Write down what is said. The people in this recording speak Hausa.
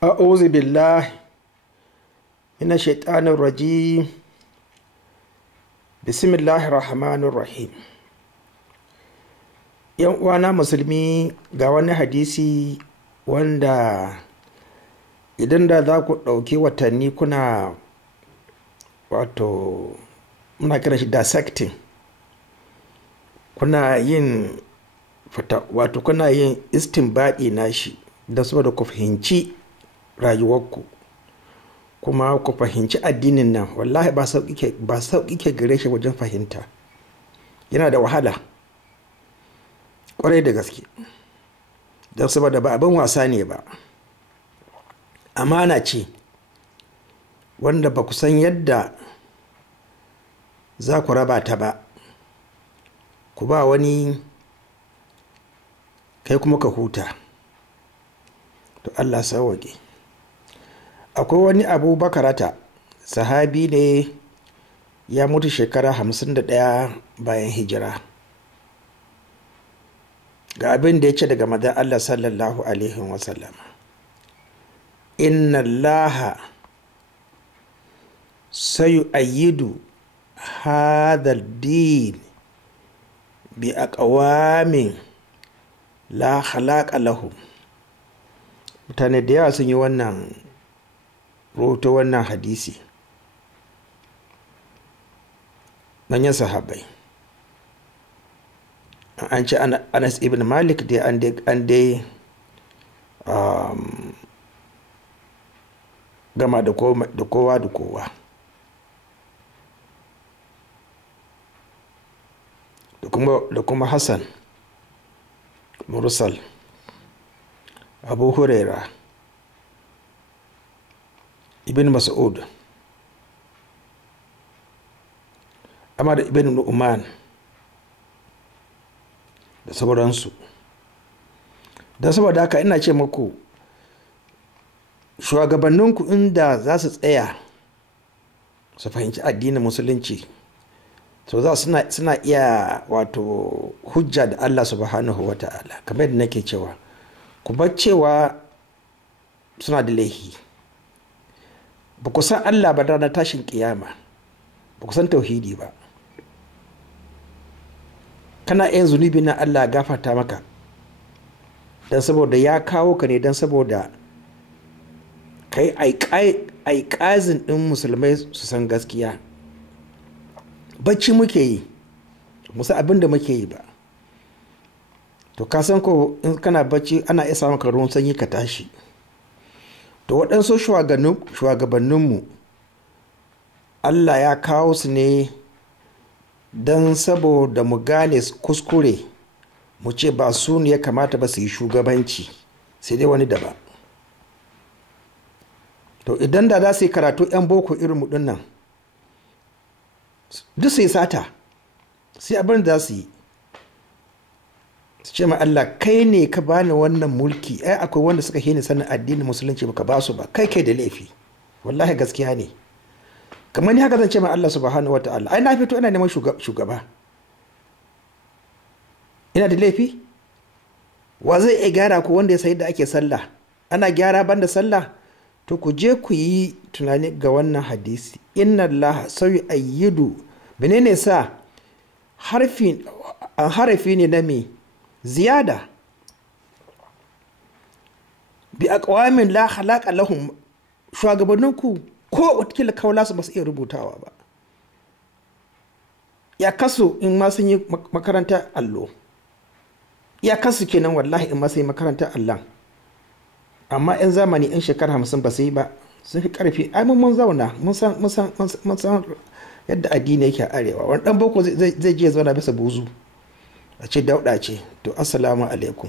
أعوذ بالله من الشيطان الرجيم بسم الله الرحمن الرحيم. yan uwana musulmi, ga wani hadisi wanda idan da za ku ɗauki watanni kuna muna kira shi dissecting, kuna yin kuna yin istinbadi nashi da saboda ku fahimci rayuwarku kuma ku fahimci addinin nan. Wallahi ba sauƙi ke gare shi wajen fahimta, yana da wahala ƙwarai da gaske, don saboda ba abin wasa ne ba, amana ce wanda ba ku san yadda za ku raba ta ba, ku ba wani kai kuma ka huta. To Allah sauwaƙe. Akwai wani Abu Bakarata, sahabi ne, ya mutu shekara 51 bayan hijira. Ga abin da ya ce daga manzon Allah sallallahu alaihi wasallam: inna allaha sayu'ayyidu hadha ad-din bi aqwamin la khalaqa lahum. Mutane da yawa sun yi wannan rahoto wannan hadisi, manyan sahabbai. An ce Anas ibn Malik dai an dai gama da kowa da kuma Hassan Mursal, Abu Huraira, Ibn Mas'ud, Ahmad ibn Nu'man da sauransu. Don saboda haka ina ce muku, shugabanninku inda za su tsaya su fahimci addinin musulunci, to za suna iya hujja da Allah subhanahu wa ta'ala, kamar yadda nake cewa ku bar cewa suna da laifi. Ba ku san Allah ba ranar tashin kiyama, ba ku san tauhidi ba. Kana yin zunubi na Allah gafarta maka, don saboda ya kawo ka ne don saboda kai aikazin ɗin musulmai su san gaskiya. Bacci muke yi, musa abin da muke yi ba. To ka san ko in kana bacci ana iya samun ruwan sanyi ka tashi. To waɗansu shugabanninmu Allah ya kawo su ne don saboda mu gane kuskure, mu ce ba su ne ya kamata ba su yi shugabanci, sai dai wani daban. To idan da za su yi karatu 'yan boko irin mu nan, duk su yi sata, sai abin da za su yi su ce ma Allah, kai ne ka bani wannan mulki, ai akwai wanda suka hini sanin addinin musulunci baka ba su ba, kai da laifi. Wallahi gaskiya ne. Kamar ni haka zan ce ma Allah subhanahu wata'ala, ai na fito ina neman shugaba, ina da laifi? Wa zai iya gyara ku wanda ya sayi da ake sallah? Ana gyara banda sallah? To ku je ku yi tunani ga wannan hadisi, inna Allah sayu'ayyidu, menene sa harafi ne na me ziyada, bi aqwamin la khalaqa lahum. Shugabanninku ko watakila kawala su ba su iya rubutawa ba, ya kasu in ma sun yi makarantar allo, ya kasu kenan wallahi in ma sun yi makarantar allon. Amma 'yan zamani 'yan shekara 50 ba su yi ba, sun fi karfi. Ai mun zauna mun san yadda addini yake a arewa. Wani dan boko zai je zauna bisa buzu a ce dauɗa ce. To assalamu alaikum.